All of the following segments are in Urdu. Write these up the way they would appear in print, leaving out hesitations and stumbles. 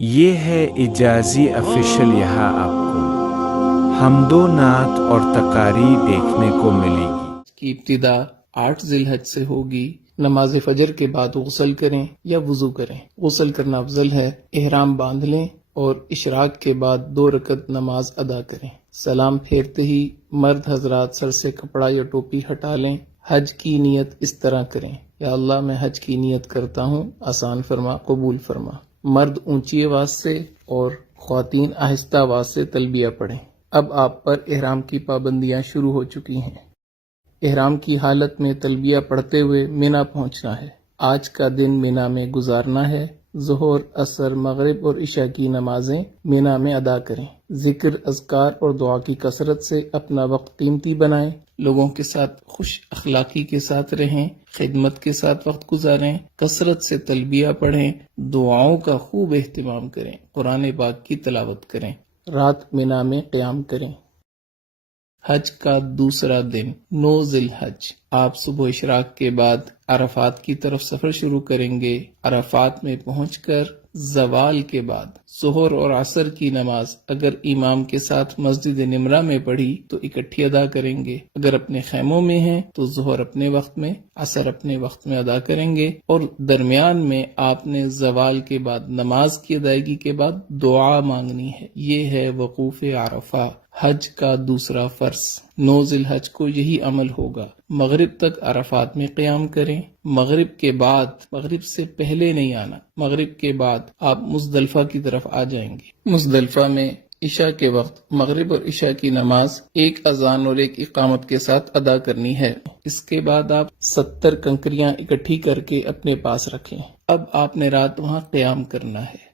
یہ ہے اجازی افیشل، یہاں آپ کو حمد و نعت اور تقاریر دیکھنے کو ملے گی۔ اس کی ابتدا 8 ذی الحج سے ہوگی۔ نماز فجر کے بعد غسل کریں یا وضو کریں۔ غسل کرنا افضل ہے۔ احرام باندھ لیں اور اشراق کے بعد 2 رکعت نماز ادا کریں۔ سلام پھیرتے ہی مرد حضرات سر سے کپڑا یا ٹوپی ہٹا لیں۔ حج کی نیت اس طرح کریں: یا اللہ، میں حج کی نیت کرتا ہوں، آسان فرما، قبول فرما۔ مرد اونچی آواز سے اور خواتین آہستہ آواز سے تلبیہ پڑھیں۔ اب آپ پر احرام کی پابندیاں شروع ہو چکی ہیں۔ احرام کی حالت میں تلبیہ پڑھتے ہوئے مینا پہنچنا ہے۔ آج کا دن مینا میں گزارنا ہے۔ ظہر، عصر، مغرب اور عشاء کی نمازیں مینا میں ادا کریں۔ ذکر، اذکار اور دعا کی کثرت سے اپنا وقت قیمتی بنائیں۔ لوگوں کے ساتھ خوش اخلاقی کے ساتھ رہیں، خدمت کے ساتھ وقت گزاریں، کثرت سے تلبیہ پڑھیں، دعاؤں کا خوب اہتمام کریں، قرآن پاک کی تلاوت کریں، رات مینا میں قیام کریں۔ حج کا دوسرا دن 9 ذی الحج، آپ صبح اشراق کے بعد عرفات کی طرف سفر شروع کریں گے۔ عرفات میں پہنچ کر زوال کے بعد ظہر اور عصر کی نماز اگر امام کے ساتھ مسجد نمرہ میں پڑھی تو اکٹھی ادا کریں گے۔ اگر اپنے خیموں میں ہیں تو ظہر اپنے وقت میں، عصر اپنے وقت میں ادا کریں گے، اور درمیان میں آپ نے زوال کے بعد نماز کی ادائیگی کے بعد دعا مانگنی ہے۔ یہ ہے وقوف عرفہ، حج کا دوسرا فرض۔ 9 ذی الحج کو یہی عمل ہوگا۔ مغرب تک عرفات میں قیام کریں۔ مغرب کے بعد، مغرب سے پہلے نہیں آنا، مغرب کے بعد آپ مزدلفہ کی طرف آ جائیں گے۔ مزدلفہ میں عشاء کے وقت مغرب اور عشاء کی نماز ایک اذان اور ایک اقامت کے ساتھ ادا کرنی ہے۔ اس کے بعد آپ 70 کنکریاں اکٹھی کر کے اپنے پاس رکھیں۔ اب آپ نے رات وہاں قیام کرنا ہے۔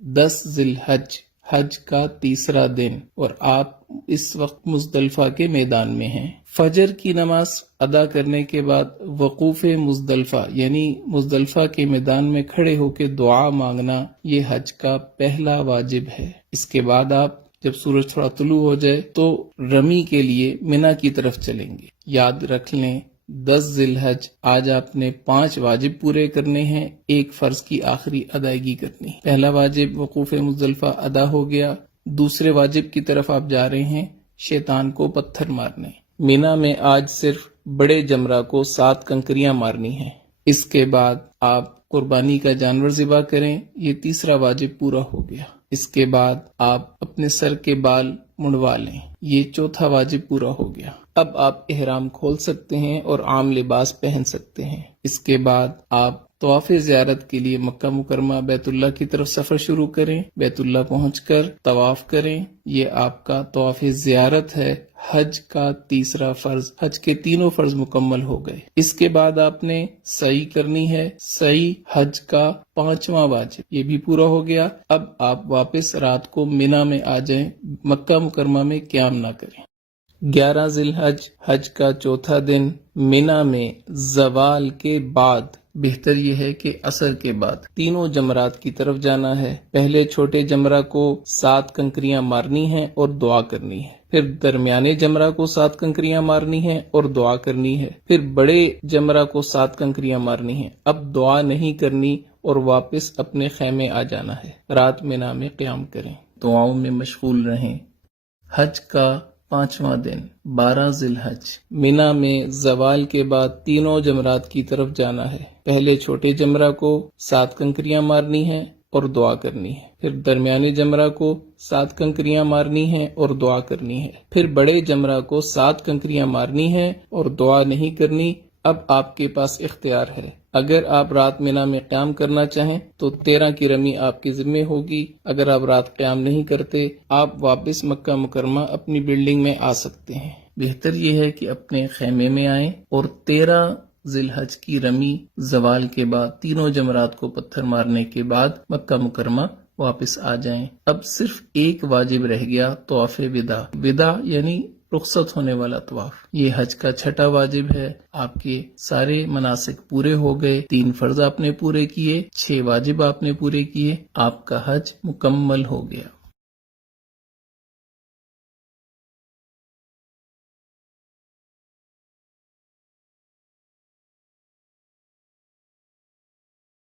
10 ذی الحج، حج کا تیسرا دن، اور آپ اس وقت مزدلفہ کے میدان میں ہیں۔ فجر کی نماز ادا کرنے کے بعد وقوف مزدلفہ یعنی مزدلفہ کے میدان میں کھڑے ہو کے دعا مانگنا، یہ حج کا پہلا واجب ہے۔ اس کے بعد آپ جب سورج تھوڑا طلوع ہو جائے تو رمی کے لیے مینا کی طرف چلیں گے۔ یاد رکھ لیں 10 ذی الحج، آج آپ نے 5 واجب پورے کرنے ہیں، ایک فرض کی آخری ادائیگی کرنی ہے۔ پہلا واجب وقوف مزدلفہ ادا ہو گیا۔ دوسرے واجب کی طرف آپ جا رہے ہیں، شیطان کو پتھر مارنے۔ مینا میں آج صرف بڑے جمرہ کو 7 کنکریاں مارنی ہیں۔ اس کے بعد آپ قربانی کا جانور ذبح کریں، یہ تیسرا واجب پورا ہو گیا۔ اس کے بعد آپ اپنے سر کے بال منڈوا لیں، یہ چوتھا واجب پورا ہو گیا۔ اب آپ احرام کھول سکتے ہیں اور عام لباس پہن سکتے ہیں۔ اس کے بعد آپ طواف زیارت کے لیے مکہ مکرمہ بیت اللہ کی طرف سفر شروع کریں۔ بیت اللہ پہنچ کر طواف کریں، یہ آپ کا طواف زیارت ہے۔ حج کا تیسرا فرض، حج کے تینوں فرض مکمل ہو گئے۔ اس کے بعد آپ نے سعی کرنی ہے، سعی حج کا 5واں واجب، یہ بھی پورا ہو گیا۔ اب آپ واپس رات کو مینا میں آ جائیں، مکہ مکرمہ میں قیام نہ کریں۔ 11 ذی الحج، حج کا چوتھا دن، مینا میں زوال کے بعد، بہتر یہ ہے کہ عصر کے بعد، تینوں جمرات کی طرف جانا ہے۔ پہلے چھوٹے جمرہ کو 7 کنکریاں مارنی ہیں اور دعا کرنی ہے۔ پھر درمیانے جمرہ کو 7 کنکریاں مارنی ہیں اور دعا کرنی ہے۔ پھر بڑے جمرہ کو 7 کنکریاں مارنی ہیں۔ اب دعا نہیں کرنی اور واپس اپنے خیمے آ جانا ہے۔ رات مینا میں قیام کریں، دعاؤں میں مشغول رہیں۔ حج کا 5واں دن، 12 ذی الحج، مینا میں زوال کے بعد تینوں جمرات کی طرف جانا ہے۔ پہلے چھوٹے جمرہ کو 7 کنکریاں مارنی ہیں اور دعا کرنی ہے۔ پھر درمیانے جمرہ کو 7 کنکریاں مارنی ہیں اور دعا کرنی ہے۔ پھر بڑے جمرہ کو 7 کنکریاں مارنی ہیں اور دعا نہیں کرنی۔ اب آپ کے پاس اختیار ہے، اگر آپ رات مینا میں قیام کرنا چاہیں تو 13 کی رمی آپ کے ذمہ ہوگی۔ اگر آپ رات قیام نہیں کرتے، آپ واپس مکہ مکرمہ اپنی بلڈنگ میں آ سکتے ہیں۔ بہتر یہ ہے کہ اپنے خیمے میں آئیں اور 13 ذی الحج کی رمی زوال کے بعد تینوں جمرات کو پتھر مارنے کے بعد مکہ مکرمہ واپس آ جائیں۔ اب صرف ایک واجب رہ گیا، طواف وداع۔ وداع یعنی رخصت ہونے والا طواف، یہ حج کا 6واں واجب ہے۔ آپ کے سارے مناسک پورے ہو گئے، 3 فرض آپ نے پورے کیے، 6 واجب آپ نے پورے کیے، آپ کا حج مکمل ہو گیا۔